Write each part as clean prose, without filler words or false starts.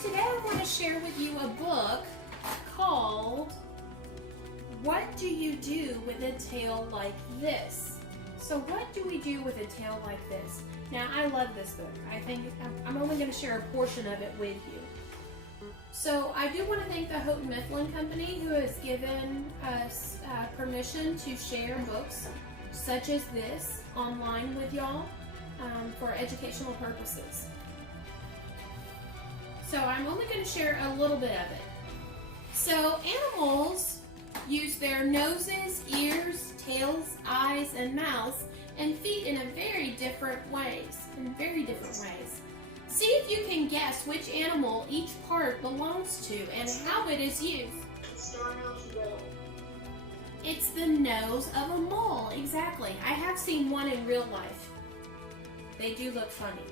today I want to share with you a book called What Do You Do with a Tail Like This? So what do we do with a tail like this? Now I love this book. I think I'm only going to share a portion of it with you. So I do want to thank the Houghton Mifflin Company who has given us permission to share books such as this online with y'all for educational purposes. So I'm only going to share a little bit of it. So animals use their noses, ears, tails, eyes, and mouths and feet in very different ways. See if you can guess which animal each part belongs to and how it is used. It's the nose of a mole, exactly. I have seen one in real life. They do look funny.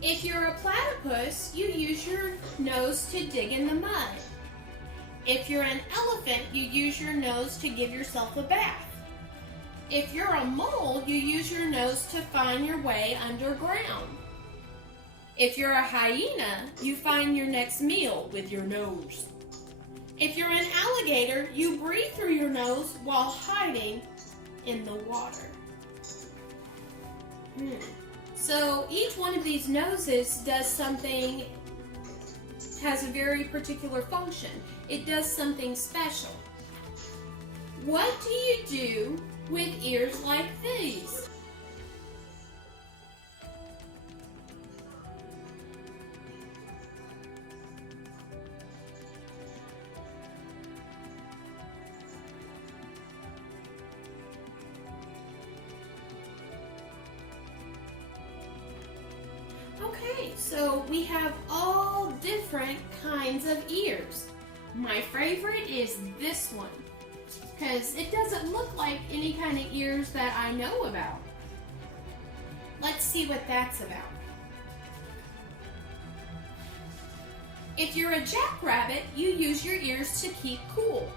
If you're a platypus, you use your nose to dig in the mud. If you're an elephant, you use your nose to give yourself a bath. If you're a mole, you use your nose to find your way underground. If you're a hyena, you find your next meal with your nose. If you're an alligator, you breathe through your nose while hiding in the water. So each one of these noses does something, has a very particular function. It does something special. What do you do with ears like these? Okay, so we have all different kinds of ears. My favorite is this one, because it doesn't look like any kind of ears that I know about. Let's see what that's about. If you're a jackrabbit, you use your ears to keep cool.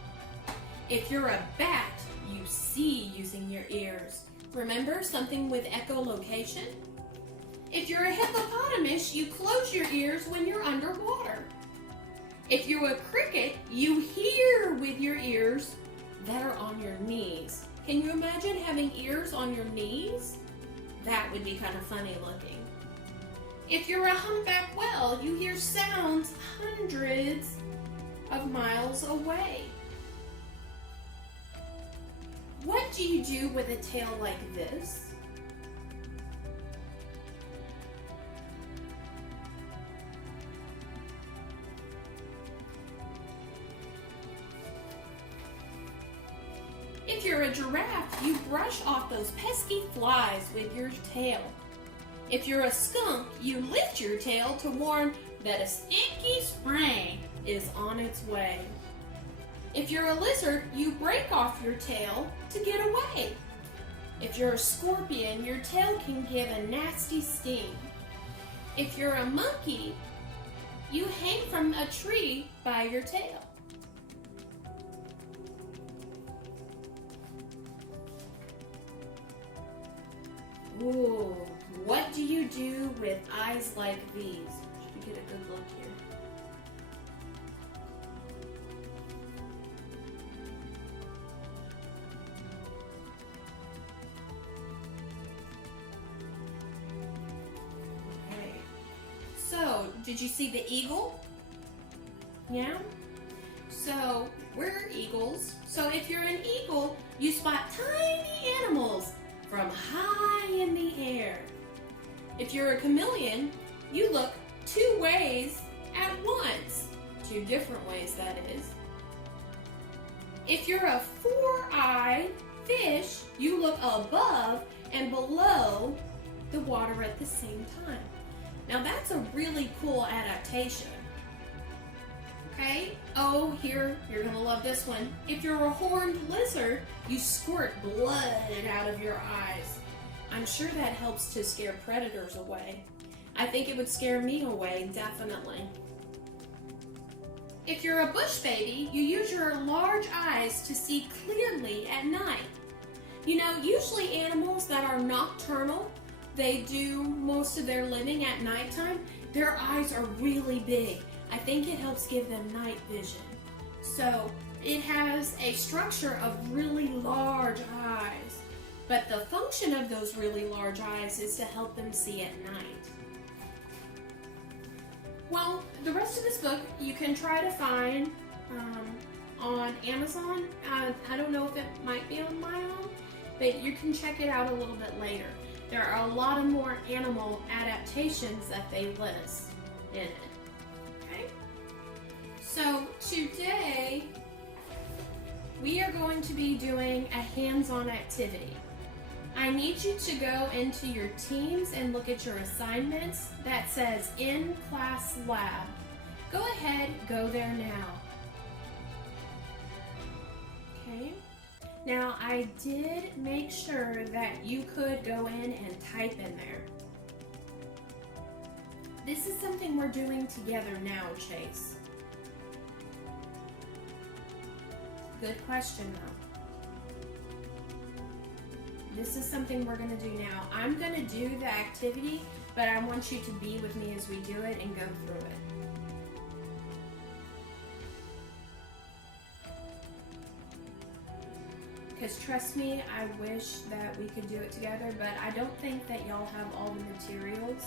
If you're a bat, you see using your ears. Remember, something with echolocation? If you're a hippopotamus, you close your ears when you're underwater. If you're a cricket, you hear with your ears that are on your knees. Can you imagine having ears on your knees? That would be kind of funny looking. If you're a humpback whale, you hear sounds hundreds of miles away. What do you do with a tail like this? If you're a giraffe, you brush off those pesky flies with your tail. If you're a skunk, you lift your tail to warn that a stinky spray is on its way. If you're a lizard, you break off your tail to get away. If you're a scorpion, your tail can give a nasty sting. If you're a monkey, you hang from a tree by your tail. Ooh, what do you do with eyes like these? Should we get a good look here? Okay. So, did you see the eagle? Yeah? So, we're eagles. So if you're an eagle, you spot tiny animals from high in the air. If you're a chameleon, you look two ways at once. Two different ways, that is. If you're a four-eyed fish, you look above and below the water at the same time. Now that's a really cool adaptation. Okay? Oh, here, you're gonna love this one. If you're a horned lizard, you squirt blood out of your eyes. I'm sure that helps to scare predators away. I think it would scare me away, definitely. If you're a bush baby, you use your large eyes to see clearly at night. You know, usually animals that are nocturnal, they do most of their living at nighttime. their eyes are really big. I think it helps give them night vision. So it has a structure of really large eyes, but the function of those really large eyes is to help them see at night. Well, the rest of this book you can try to find on Amazon. I don't know if it might be on my own, but you can check it out a little bit later. There are a lot of more animal adaptations that they list in it. Okay? So today we are going to be doing a hands-on activity. I need you to go into your teams and look at your assignments that says in class lab. Go ahead, go there now. Okay. Now I did make sure that you could go in and type in there. This is something we're doing together now, Chase. Good question though. This is something we're going to do now. I'm going to do the activity, but I want you to be with me as we do it and go through it. Because trust me, I wish that we could do it together, but I don't think that y'all have all the materials.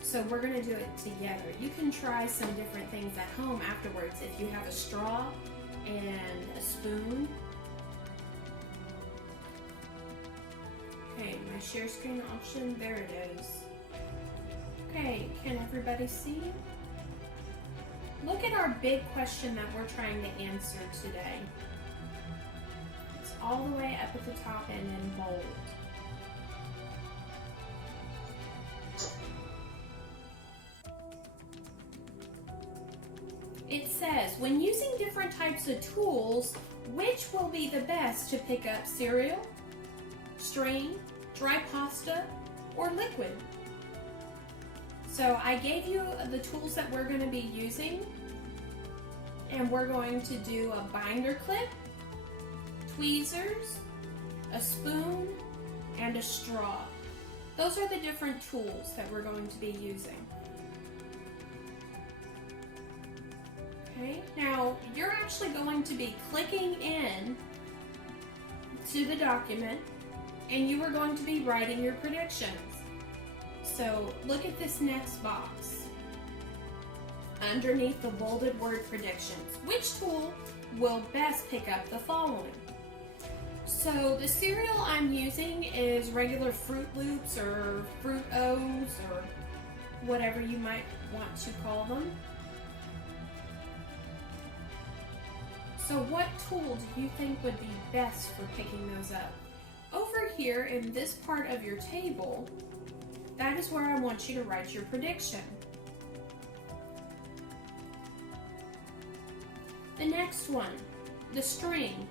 So we're going to do it together. You can try some different things at home afterwards if you have a straw and a spoon. Okay, my share screen option, there it is. Okay, can everybody see? Look at our big question that we're trying to answer today. It's all the way up at the top and in bold. It says, when using different types of tools, which will be the best to pick up cereal, string, dry pasta, or liquid? So I gave you the tools that we're going to be using, and we're going to do a binder clip, tweezers, a spoon, and a straw. Those are the different tools that we're going to be using. Okay, now you're actually going to be clicking in to the document, and you are going to be writing your predictions. So look at this next box. Underneath the bolded word predictions, which tool will best pick up the following? So the cereal I'm using is regular Fruit Loops or Fruit O's or whatever you might want to call them. So what tool do you think would be best for picking those up? Over here in this part of your table, that is where I want you to write your prediction. The next one, the string.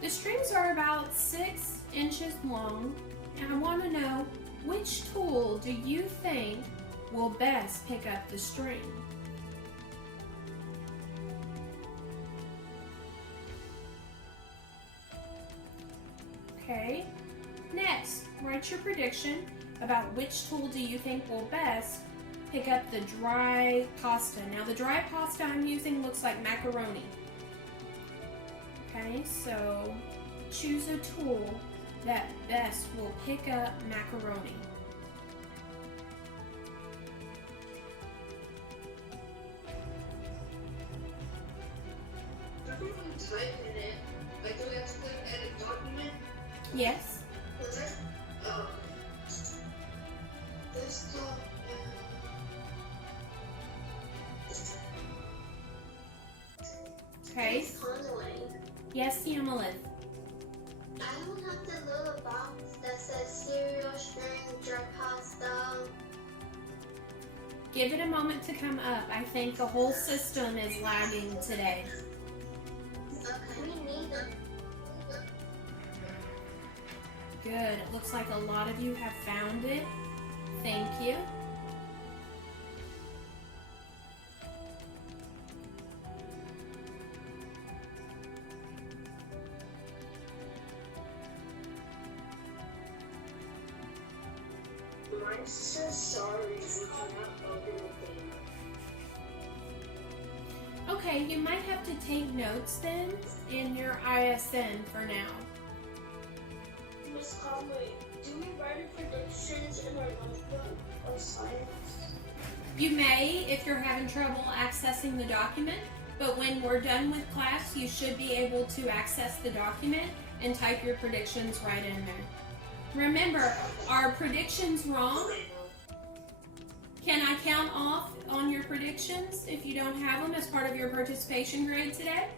The strings are about 6 inches long, and I want to know which tool do you think will best pick up the string? Okay, next, write your prediction about which tool do you think will best pick up the dry pasta. Now the dry pasta I'm using looks like macaroni. Okay, so choose a tool that best will pick up macaroni. Type in it. Like, do we have to click edit document? Yes. Desktop Okay. It's Conway. Yes, Yamilith. I don't have the little box that says cereal, string, dry pasta. Give it a moment to come up. I think the whole system is lagging today. Okay. Me neither. Good. It looks like a lot of you have found it. Thank you. Mine I'm so sorry we cannot open the thing. Okay, you might have to take notes then in your ISN for now. Miss Conway, do we write predictions in our notebook of science? You may if you're having trouble accessing the document, but when we're done with class, you should be able to access the document and type your predictions right in there. Remember, are predictions wrong? Can I count off on your predictions if you don't have them as part of your participation grade today?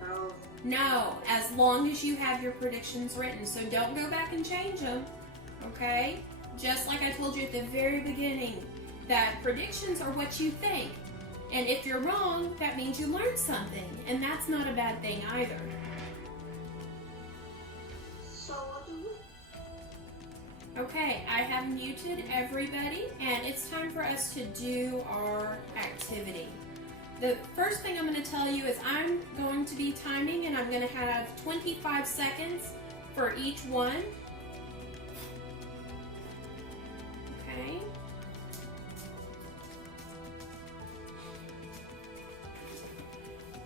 No. No, as long as you have your predictions written. So don't go back and change them, okay? Just like I told you at the very beginning, that predictions are what you think. And if you're wrong, that means you learned something. And that's not a bad thing either. So what do we? Okay, I have muted everybody, and it's time for us to do our activity. The first thing I'm going to tell you is I'm going to be timing, and I'm going to have 25 seconds for each one. Okay.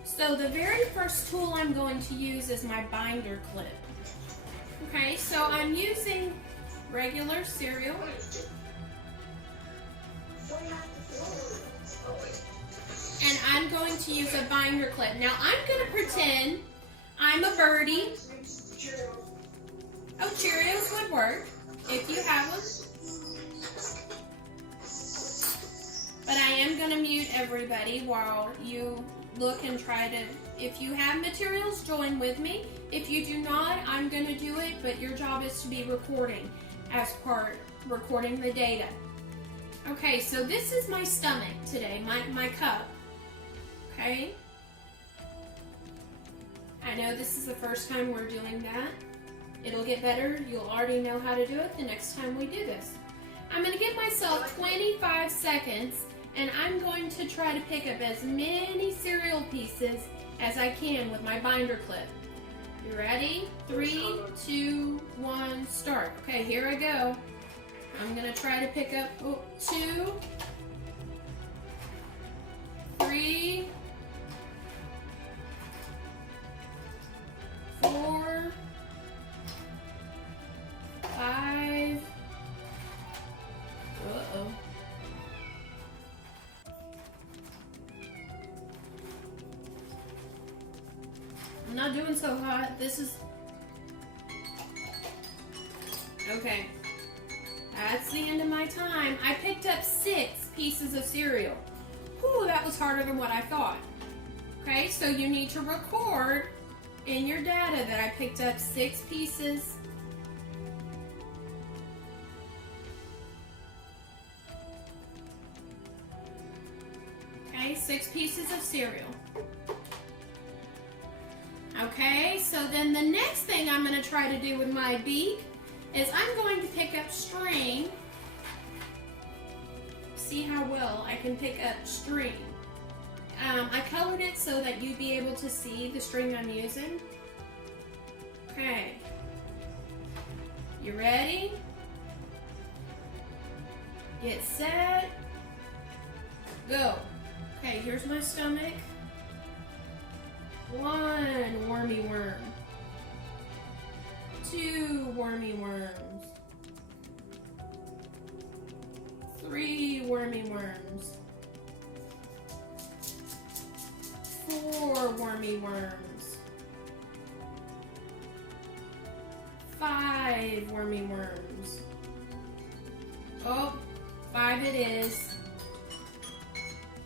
So the very first tool I'm going to use is my binder clip. Okay, so I'm using regular cereal. And I'm going to use a binder clip. Now I'm going to pretend I'm a birdie. Oh, Cheerios would work if you have them. But I am going to mute everybody while you look and try to, if you have materials, join with me. If you do not, I'm going to do it, but your job is to be recording recording the data. Okay, so this is my stomach today, my cup. Okay? I know this is the first time we're doing that. It'll get better. You'll already know how to do it the next time we do this. I'm going to give myself 25 seconds, and I'm going to try to pick up as many cereal pieces as I can with my binder clip. You ready? 3, 2, 1, start. Okay, here I go. I'm going to try to pick up 2, 3, 4, 5. Uh-oh. I'm not doing so hot. This is... Okay. That's the end of my time. I picked up 6 pieces of cereal. Whew, that was harder than what I thought. Okay, so you need to record in your data that I picked up 6 pieces. Okay, 6 pieces of cereal. Okay, so then the next thing I'm going to try to do with my beak is I'm going to pick up string. See how well I can pick up string. I colored it so that you'd be able to see the string I'm using. Okay. You ready? Get set. Go. Okay, here's my stomach. 1 wormy worm. 2 wormy worms. 3 wormy worms. 4 wormy worms. 5 wormy worms. Oh, 5 it is.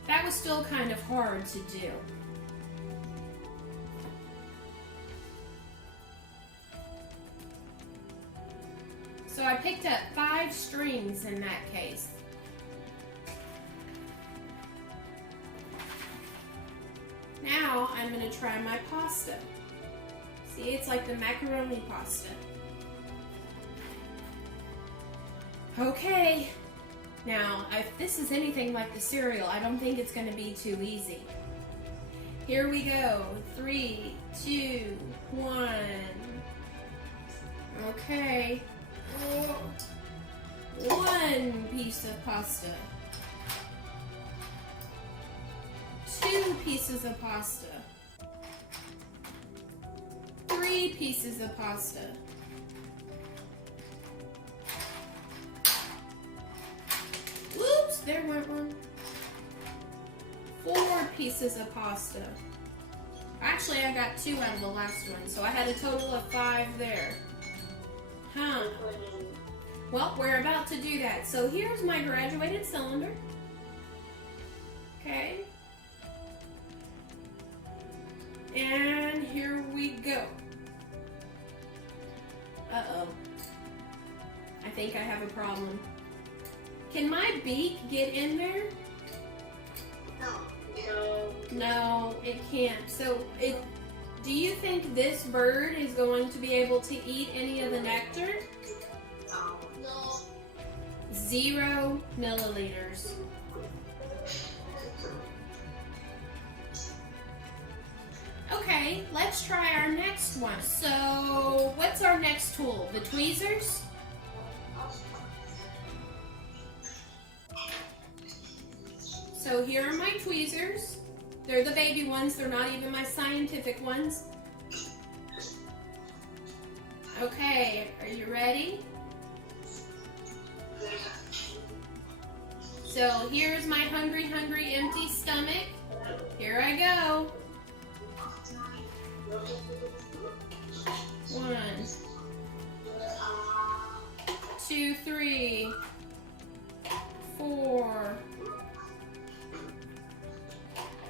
That was still kind of hard to do. So I picked up 5 strings in that case. Now I'm going to try my pasta. See, it's like the macaroni pasta. Okay. Now, if this is anything like the cereal, I don't think it's going to be too easy. Here we go. 3, 2, 1. Okay. 1 piece of pasta. 2 pieces of pasta. 3 pieces of pasta. Oops, there went one. 4 pieces of pasta. Actually, I got 2 out of the last one, so I had a total of 5 there. Huh. Well, we're about to do that. So here's my graduated cylinder. Okay. And here we go. Uh-oh. I think I have a problem. Can my beak get in there? No, it can't. So, do you think this bird is going to be able to eat any of the nectar? No. 0 milliliters. Okay, let's try our next one. So, what's our next tool? The tweezers? So here are my tweezers. They're the baby ones. They're not even my scientific ones. Okay, are you ready? So here's my hungry, hungry, empty stomach. Here I go. 1, 2, 3, 4,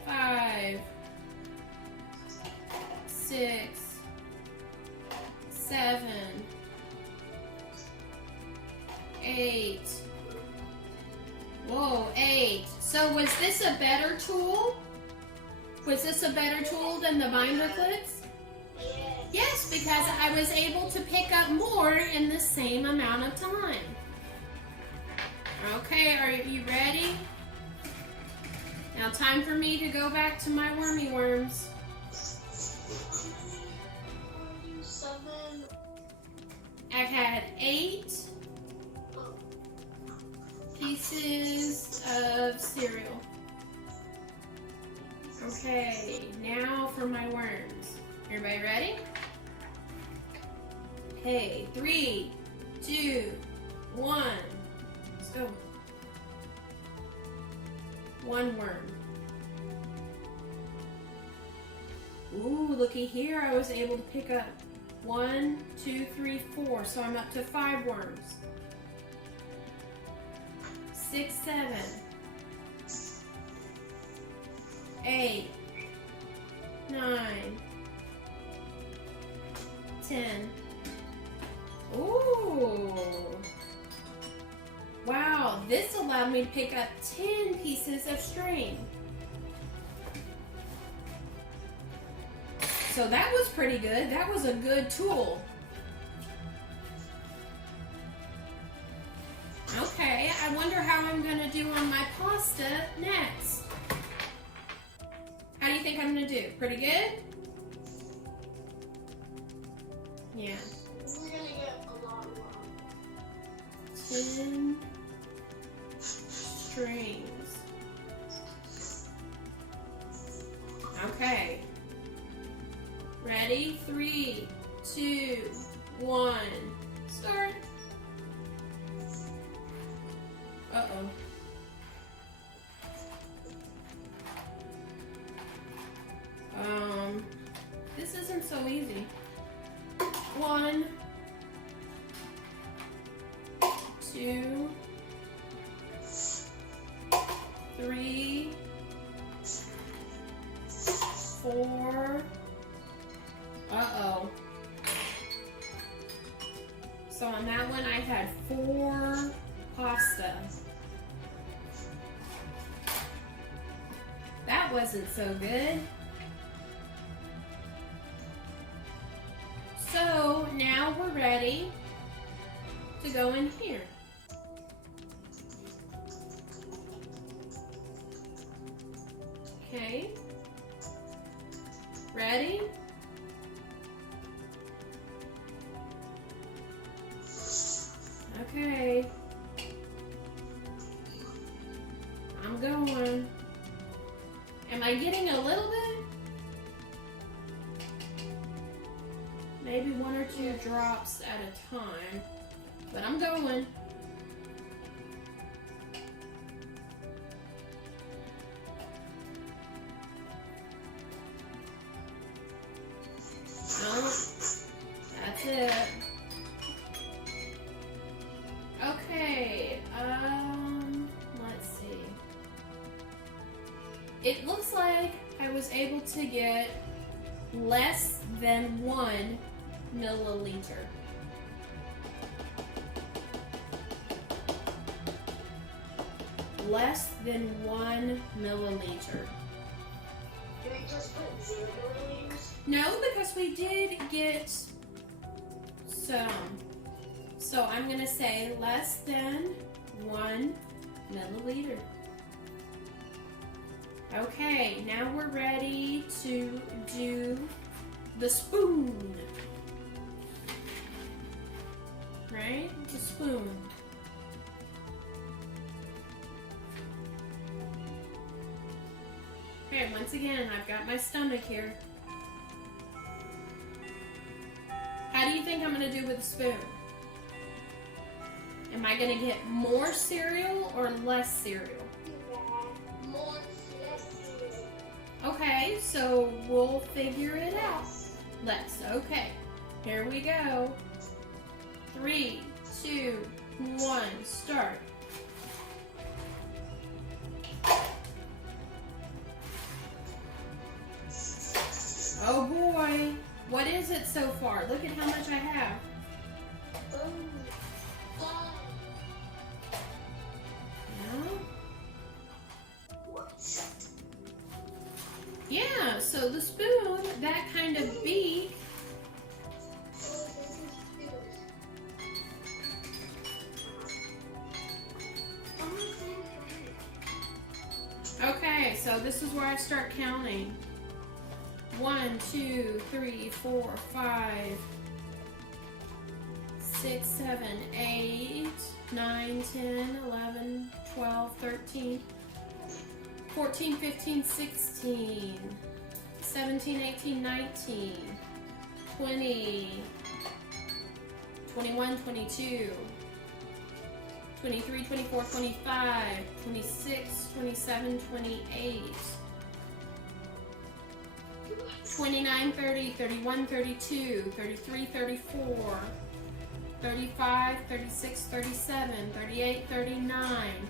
5, 6, 7, 8. Whoa, 8. So was this a better tool? Was this a better tool than the binder clips? Yes, because I was able to pick up more in the same amount of time. Okay, are you ready? Now time for me to go back to my wormy worms. 7. I had 8 pieces of cereal. Okay, now for my worms. Everybody ready? Okay, 3, 2, 1. Let's go. 1 worm. Ooh, looky here. I was able to pick up 1, 2, 3, 4. So I'm up to 5 worms. 6, 7, 8, 9, 10. Ooh. Wow, this allowed me to pick up 10 pieces of string. So that was pretty good. That was a good tool. Okay, I wonder how I'm going to do on my pasta next. How do you think I'm going to do? Pretty good? Yeah. We're gonna get a lot more. 10 strings. Okay. Ready? 3, 2, 1. Start. Uh-oh. This isn't so easy. 1, 2, 3, 4. Uh-oh. So on that one, I had 4 pasta. That wasn't so good. So now we're ready to go in here. Okay. Ready? Okay. going. Am I getting a little bit? Maybe 1 or 2 drops at a time. But I'm going. Oh, that's it. Okay, let's see. It looks like I was able to get less than 1 milliliter. Less than 1 milliliter. Do we just put 0 milliliters? No, because we did get some. So I'm going to say less than 1 milliliter. Okay, now we're ready to do the spoon. Right? The spoon. Okay, once again, I've got my stomach here. How do you think I'm going to do with the spoon? Am I going to get more cereal or less cereal? More, less cereal. Okay, so we'll figure it out. Less. Okay. Here we go. 3, 2, 1, start. Oh boy. What is it so far? Look at how much I have. Yeah, so the spoon, that kind of beak. Okay, so this is where I start counting. 1, 2, 3, 4, 5, 6, 7, 8, 9, 10, 11, 12, 13, 14, 15, 16, 17, 18, 19, 20, 21, 22, 23, 24, 25, 26, 27, 28, 29, 30, 31, 32, 33, 34, 35, 36, 37, 38, 39,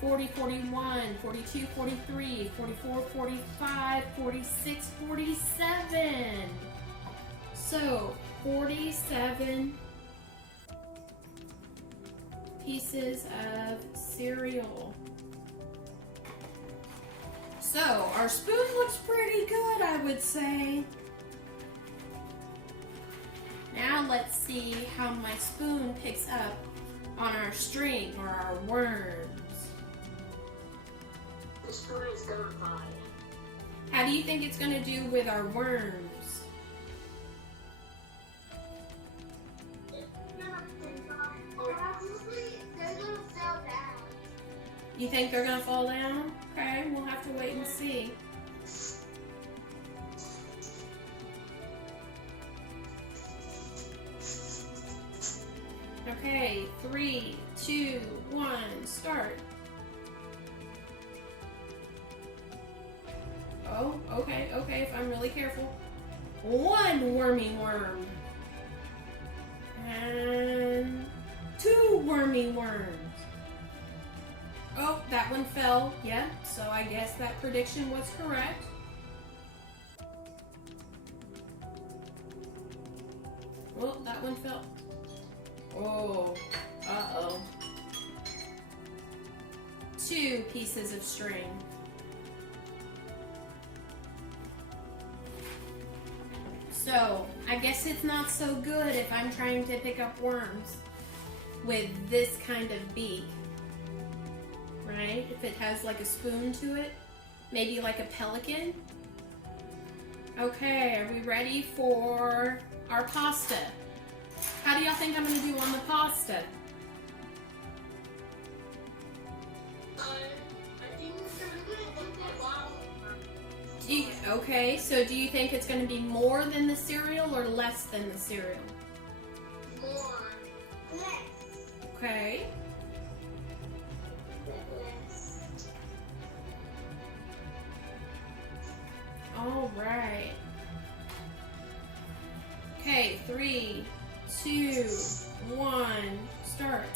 40, 41, 42, 43, 44, 45, 46, 47. So, 47 pieces of cereal. So, our spoon looks pretty good, I would say. Now let's see how my spoon picks up on our string or our worms. The spoon is gonna fly. How do you think it's going to do with our worms? They're gonna fall down. You think they're going to fall down? Okay, we'll have to wait and see. Okay, 3, 2, 1, start. Oh, okay, if I'm really careful. 1 wormy worm. And 2 wormy worms. Oh, that one fell. Yeah, so I guess that prediction was correct. Oh, that one fell. Oh, uh-oh. 2 pieces of string. So, I guess it's not so good if I'm trying to pick up worms with this kind of beak. Right? If it has like a spoon to it. Maybe like a pelican. Okay, are we ready for our pasta? How do y'all think I'm going to do on the pasta? I think Okay, so do you think it's going to be more than the cereal or less than the cereal? More. Less. Okay. Less. All right. Okay, 3, 2, 1, start.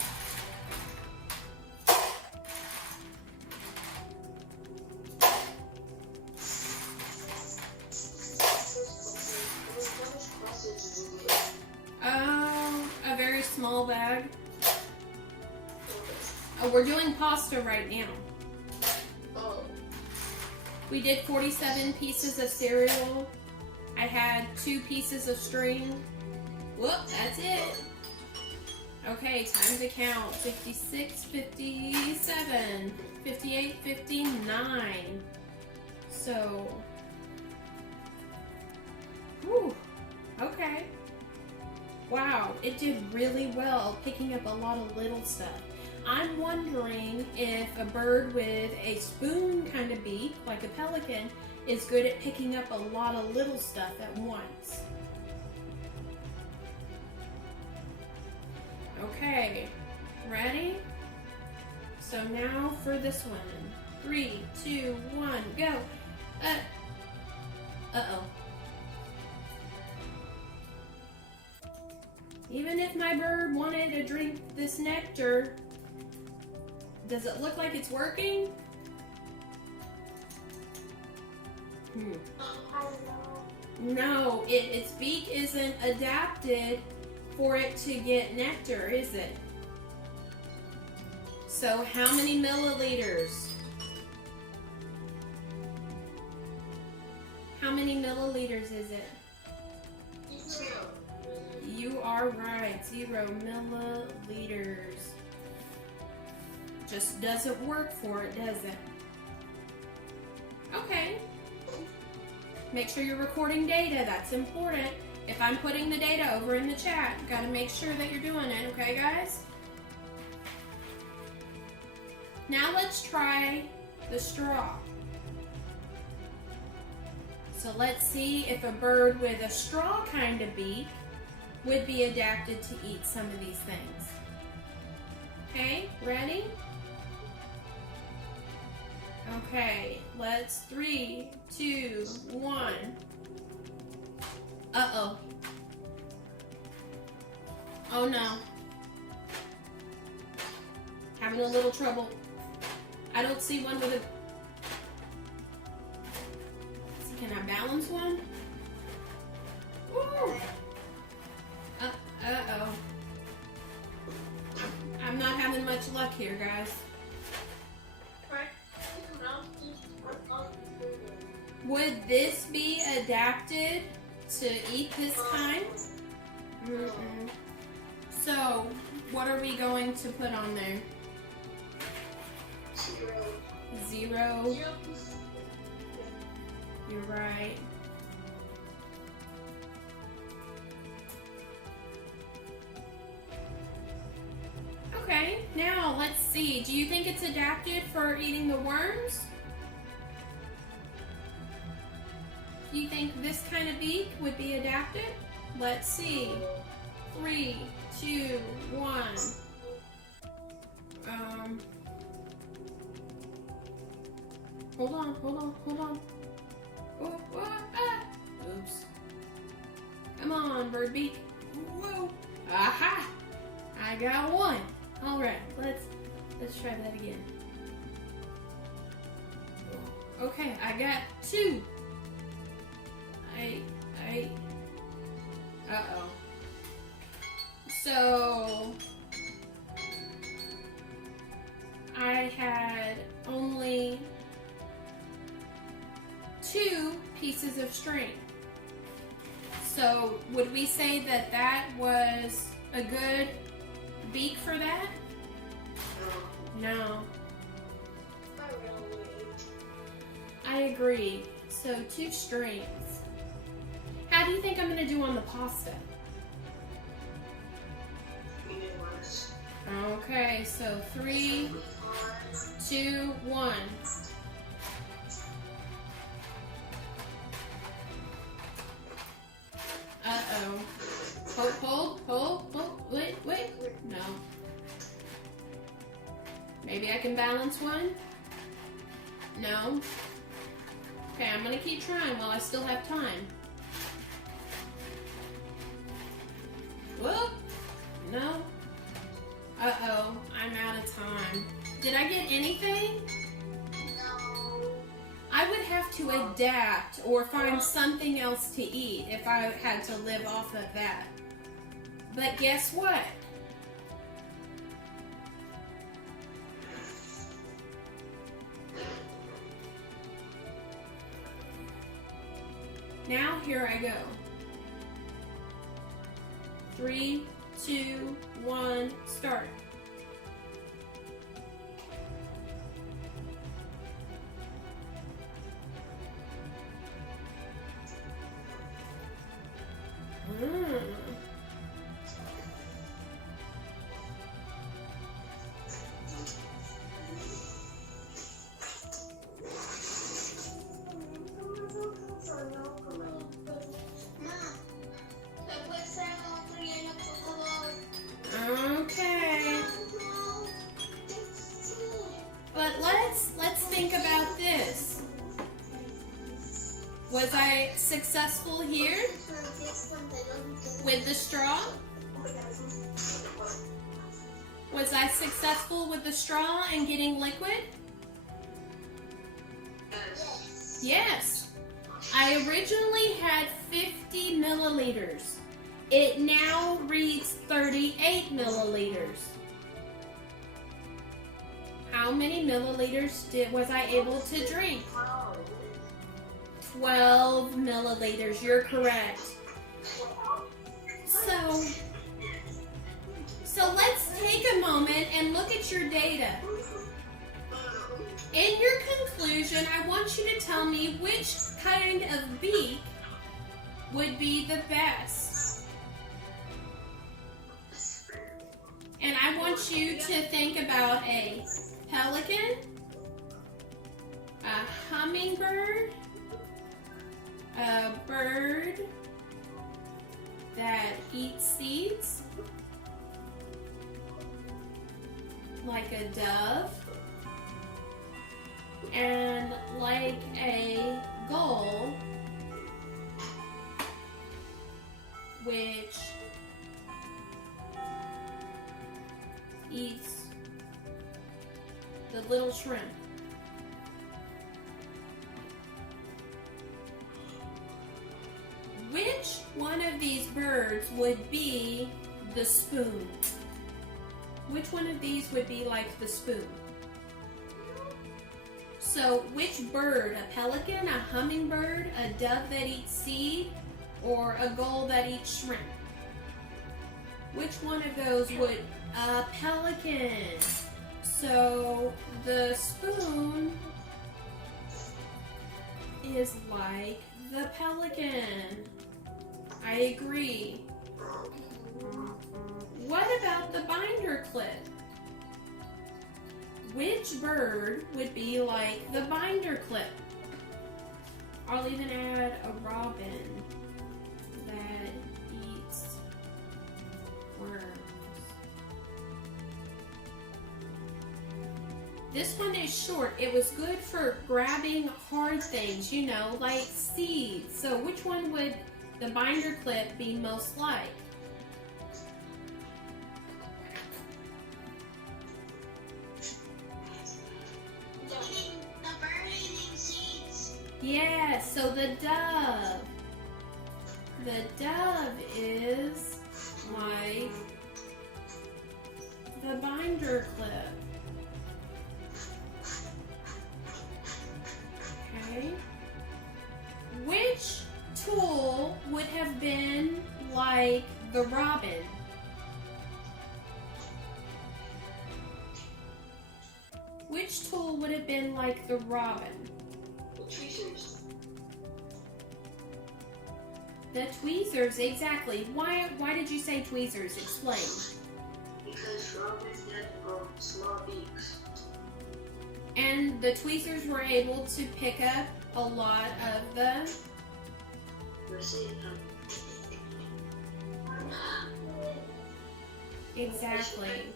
A very small bag. Oh, we're doing pasta right now. Oh. We did 47 pieces of cereal. I had 2 pieces of string. Whoop, that's it. Okay, time to count. 56, 57, 58, 59. So, whew, okay. Wow, it did really well picking up a lot of little stuff. I'm wondering if a bird with a spoon kind of beak, like a pelican, is good at picking up a lot of little stuff at once. Okay, ready? So now for this one. 3, 2, 1, go. Uh-oh. Even if my bird wanted to drink this nectar, does it look like it's working? No, its beak isn't adapted for it to get nectar, is it? So how many milliliters? How many milliliters is it? 0. You are right, 0 milliliters. Just doesn't work for it, does it? Okay. Make sure you're recording data, that's important. If I'm putting the data over in the chat, gotta make sure that you're doing it, okay guys? Now let's try the straw. So let's see if a bird with a straw kind of beak would be adapted to eat some of these things. Okay, ready? Okay, let's 3, 2, 1. Uh-oh. Oh no. Having a little trouble. I don't see one with a... Can I balance one? Woo! Uh-oh. I'm not having much luck here, guys. Would this be adapted to eat this kind? Mm-mm. So, what are we going to put on there? 0. You're right. Okay, now let's see. Do you think it's adapted for eating the worms? Do you think this kind of beak would be adapted? Let's see. 3, 2, 1. Hold on. Oh, ah. Oops. Come on, bird beak. Whoa. Aha! I got one. All right, let's try that again. Okay, I got 2. Uh-oh. So, I had only 2 pieces of string. So, would we say that that was a good beak for that? No. I agree. So 2 strings. How do you think I'm going to do on the pasta? Okay, so 3, 2, 1. can balance one? No? Okay, I'm gonna keep trying while I still have time. Whoop! No? Uh-oh, I'm out of time. Did I get anything? No. I would have to adapt or find something else to eat if I had to live off of that. But guess what? Now here I go. 3, 2, 1, start. Okay. But let's think about this. Was I successful here with the straw? Was I successful with the straw and getting liquid? Yes. I originally had 50 milliliters. It now reads 38 milliliters. How many milliliters was I able to drink? 12 milliliters, you're correct. So let's take a moment and look at your data. In your conclusion, I want you to tell me which kind of beak would be the best. And I want you to think about a pelican, a hummingbird, a bird that eats seeds, like a dove, and like a gull, which eats the little shrimp. Which one of these birds would be the spoon? Which one of these would be like the spoon? So which bird, a pelican, a hummingbird, a dove that eats seed, or a gull that eats shrimp? Which one of those would, a pelican. So the spoon is like the pelican. I agree. What about the binder clip? Which bird would be like the binder clip? I'll even add a robin that eats worms. This one is short. It was good for grabbing hard things, you know, like seeds. So which one would the binder clip be most like? The bird eating seeds. Yeah, so the dove. The dove is like the binder clip. Okay. Which tool would have been like the robin? Which tool would have been like the robin? Tweezers. The tweezers, exactly. Why did you say tweezers? Explain. Because robins have small beaks. And the tweezers were able to pick up a lot of the... Exactly.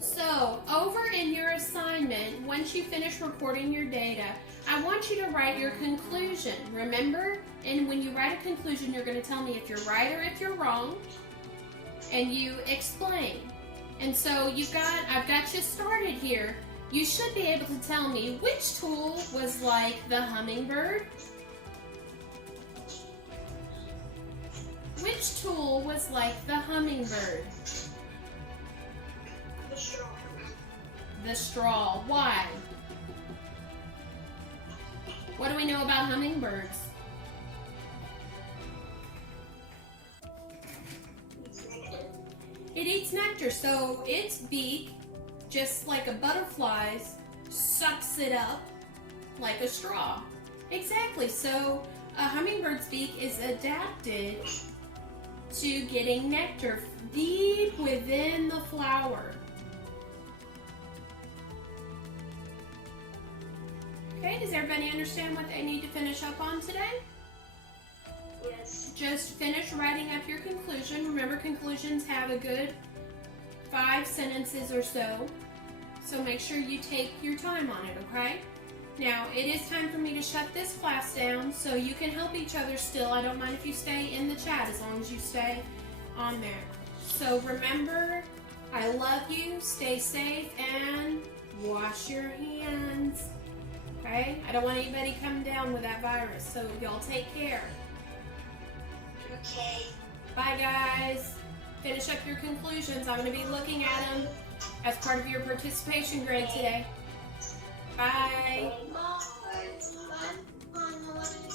So, over in your assignment, once you finish recording your data, I want you to write your conclusion. Remember? And when you write a conclusion, you're going to tell me if you're right or if you're wrong. And you explain. And so I've got you started here. You should be able to tell me which tool was like the hummingbird. Which tool was like the hummingbird? The straw. The straw. Why? What do we know about hummingbirds? It eats nectar, so its beak, just like a butterfly's, sucks it up like a straw. Exactly, so a hummingbird's beak is adapted to getting nectar deep within the flower. Okay, does everybody understand what they need to finish up on today? Yes. Just finish writing up your conclusion. Remember, conclusions have a good 5 sentences or so. So make sure you take your time on it, okay? Now, it is time for me to shut this class down, so you can help each other still. I don't mind if you stay in the chat as long as you stay on there. So remember, I love you, stay safe, and wash your hands. Okay? I don't want anybody coming down with that virus, so y'all take care. Okay. Bye, guys. Finish up your conclusions. I'm going to be looking at them as part of your participation grade today. Bye. Bye. Bye.